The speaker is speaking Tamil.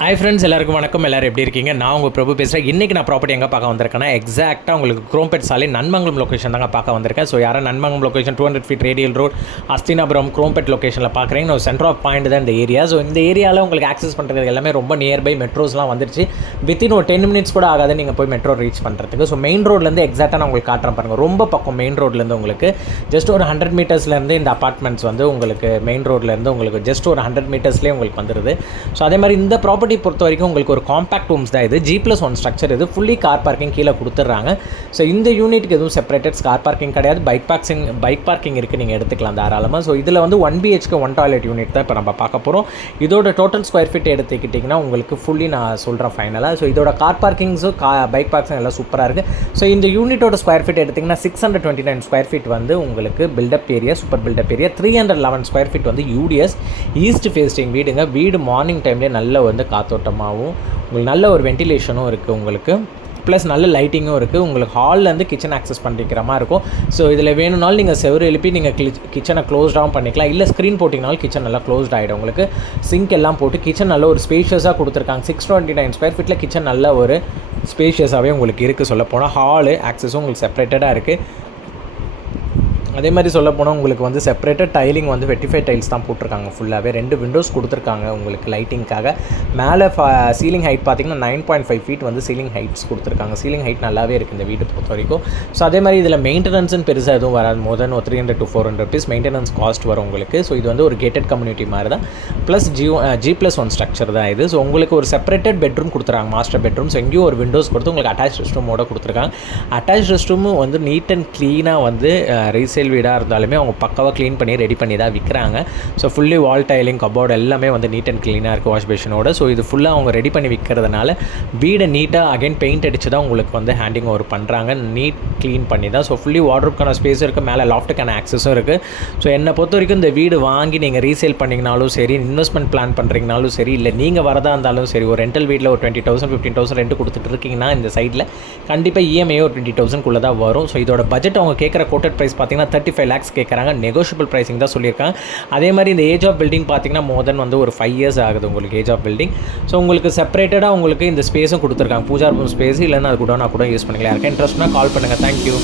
ஹாய் ஃப்ரெண்ட்ஸ், எல்லாருக்கும் வணக்கம். எல்லோரும் எப்படி இருக்கீங்க? நான் உங்கள் பிரபு பேசுகிறேன். இன்றைக்கி நான் ப்ராப்பர்ட்டி எங்கே பார்க்க வந்திருக்கேன்னா, எக்ஸாக்டாக உங்களுக்கு குரோம்பேட் சாலை நன்மங்கலம் லொக்கேஷன் தாங்க பார்க்க வந்திருக்கேன். ஸோ யாரும் Nanmangalam location 200 feet radial road Hastinapuram Chrompet லொக்கேஷனில் பார்க்குறீங்க. நான் சென்டர் ஆஃப் பாயிண்ட் தான் இந்த ஏரியா. ஸோ இந்த ஏரியாவில் உங்களுக்கு ஆக்சஸ் பண்ணுறது எல்லாமே ரொம்ப நியர்பை மெட்ரோஸ்லாம் வந்துருச்சு. வித்தின் ஒரு 10 மினிட்ஸ் கூட ஆகாது நீங்கள் போய் மெட்ரோ ரீச் பண்ணுறதுக்கு. ஸோ மெயின் ரோட்லேருந்து எக்ஸாக்டாக நான் உங்களுக்கு காட்டுறேன் பாருங்கள். ரொம்ப பக்கம் மெயின் ரோட்லேருந்து உங்களுக்கு ஜஸ்ட் ஒரு 100 மீட்டர்ஸ்லேருந்து இந்த அப்பார்ட்மெண்ட்ஸ் வந்து உங்களுக்கு மெயின் ரோட்லேருந்து உங்களுக்கு ஜஸ்ட் ஒரு 100 மீட்டர்ஸ்லேயே உங்களுக்கு வந்துடுது. ஸோ அதே மாதிரி இந்த ப்ராப்பர்ட்டி பொறுத்த வரைக்கும் உங்களுக்கு ஒரு காம்பேக்ட் ஹோம்ஸ் தான் இது. G+1 ஸ்ட்ரக்சர் இது. ஃபுல்லி கார் பார்க்கிங் கீழே கொடுத்துட்றாங்க. ஸோ இந்த யூனிட்டுக்கு எதுவும் செப்பரேட்டட் கார் பார்க்கிங் கிடையாது. பைக் பார்க்கிங் இருக்குது, நீங்கள் எடுத்துக்கலாம் தாராளமாக. ஸோ இதில் வந்து 1 BHK 1 டாய்லெட் யூனிட் தான் இப்போ நம்ம பார்க்க போகிறோம். இதோட டோட்டல் ஸ்கொயர் ஃபீட் எடுத்துக்கிட்டிங்கன்னா உங்களுக்கு ஃபுல்லி நான் சொல்கிறேன் ஃபைனலாக. ஸோ இதோட கார் பார்க்கிங்ஸும் பைக் பார்க்கிங் எல்லாம் சூப்பராக இருக்குது. ஸோ இந்த யூனிட்டோட ஸ்கொயர் ஃபீட் எடுத்திங்கன்னா 629 ஸ்கொயர் ஃபீட் வந்து உங்களுக்கு built up area, super built up area. 311 square feet வந்து யூடிஎஸ் ஈஸ்ட் ஃபேஸ்டிங் வீடுங்க. வீடு மார்னிங் டைம்லேயே நல்ல வந்து காத்தோட்டமாகவும் உங்களுக்கு நல்ல ஒரு வென்டிலேஷனும் இருக்குது உங்களுக்கு. ப்ளஸ் நல்ல லைட்டிங்கும் இருக்குது. உங்களுக்கு ஹால்லேருந்து கிச்சன் ஆக்சஸ் பண்ணிக்கிற மாதிரி இருக்கும். ஸோ இதில் வேணும்னாலும் நீங்கள் செவரு எழுப்பி நீங்கள் கிச்சனை க்ளோஸ்டாகவும் பண்ணிக்கலாம். இல்லை ஸ்க்ரீன் போட்டிங்கனாலும் கிச்சன் நல்லா க்ளோஸ்ட் ஆகிடும். உங்களுக்கு சிங்க் எல்லாம் போட்டு கிச்சன் நல்ல ஒரு ஸ்பேஷியஸாக கொடுத்துருக்காங்க. 629 ஸ்கொயர் ஃபீட்டில் கிச்சன் நல்ல ஒரு ஸ்பேஷியஸாகவே உங்களுக்கு இருக்குது. சொல்ல போனால் ஹாலு ஆக்சஸும் உங்களுக்கு செப்பரேட்டடாக இருக்குது. அதே மாதிரி சொல்ல போனால் உங்களுக்கு வந்து செப்பரேட்டட் டைலிங் வந்து 25 டைல்ஸ் தான் போட்டிருக்காங்க. ஃபுல்லாகவே 2 விண்டோஸ் கொடுத்துருக்காங்க உங்களுக்கு லைட்டிங்காக. மேலே சீலிங் ஹைட் பார்த்திங்கன்னா 9.5 ஃபீட் வந்து சீலிங் ஹைட்ஸ் கொடுத்துருக்காங்க. சீலிங் ஹைட் நல்லாவே இருக்குது இந்த வீடு பொறுத்த வரைக்கும். ஸோ அதே மாதிரி இதில் மெயின்டெனன்ஸுன்னு பெருசாக எதுவும் வராது. மோர் தென் 300 to 400 rupees மெயின்டெனன்ஸ் காஸ்ட் வரும் உங்களுக்கு. ஸோ இது வந்து ஒரு கேட்டட் கம்யூனிட்டி மாதிரி தான். ப்ளஸ் G+1 ஸ்ட்ரக்சர் தான் இது. ஸோ உங்களுக்கு ஒரு செப்பரேட்டட் பெட்ரூம் கொடுத்துருக்காங்க, மாஸ்டர் பெட்ரூம். ஸோ எங்கேயும் ஒரு விண்டோஸ் கொடுத்து உங்களுக்கு அட்டாச் ரெஸ்ட் ரூமோட கொடுத்துருக்காங்க. அட்டாச் ரெஸ்ட் ரூமும் வந்து நீட் அண்ட் க்ளீனாக வந்து ரீசேல் வீடாக இருந்தாலுமே அவங்க பக்காவாக க்ளீன் பண்ணி ரெடி பண்ணி தான் விற்கிறாங்க. ஸோ ஃபுல்லி வால் டைலிங் கபோர்டு எல்லாமே வந்து நீட் அண்ட் க்ளீனாக இருக்குது வாஷ் பேஷனோட. ஸோ இது ஃபுல்லாக அவங்க ரெடி பண்ணி விற்கிறதுனால வீடை நீட்டாக அகைன் பெயிண்ட் அடித்து தான் உங்களுக்கு வந்து ஹேண்டிங் ஓவர் பண்ணுறாங்க. நீட் க்ளீன் பண்ணி தான். ஸோ ஃபுல்லி வார்ட்ரோப்க்கான ஸ்பேஸ் இருக்குது, மேலே லாஃப்ட்டுக்கான ஆக்சஸும் இருக்குது. ஸோ என்னை பொறுத்த வரைக்கும் இந்த வீடு வாங்கி நீங்கள் ரீசேல் பண்ணிங்கனாலும் சரி, இன்வெஸ்ட்மெண்ட் பிளான் பண்ணுறீங்கனாலும் சரி, இல்லை நீங்கள் வரதா இருந்தாலும் சரி, ஒரு ரெண்டல் வீட்டில் ஒரு 20,000 15,000 ரெண்ட் கொடுத்துட்டு இருக்கீங்கன்னா இந்த சைடில் கண்டிப்பாக இஎம்ஐ ஒரு 20,000 தான் வரும். ஸோ இதோட பட்ஜெட் அவங்க கேட்குற கோட்டட் ப்ரைஸ் பார்த்தீங்கன்னா 35 lakhs கேட்குறாங்க. நெகோஷியபிள் ப்ரைஸிங் தான் சொல்லியிருக்காங்க. அதே மாதிரி இந்த ஏஜ் ஆஃப் பில்டிங் பார்த்தீங்கன்னா மோர் தென் வந்து ஒரு 5 years ஆகுது உங்களுக்கு ஏஜ் ஆஃப் பில்டிங். ஸோ உங்களுக்கு செப்பரேட்டடாக உங்களுக்கு இந்த ஸ்பேஸும் கொடுத்துருக்காங்க. பூஜா ரூம் ஸ்பேஸ் இல்லைன்னா அது கூட நான் கூட யூஸ் பண்ணிக்கலாம். யாருக்கா இன்ட்ரெஸ்ட்னா கால் பண்ணுங்கள். தேங்க்யூ.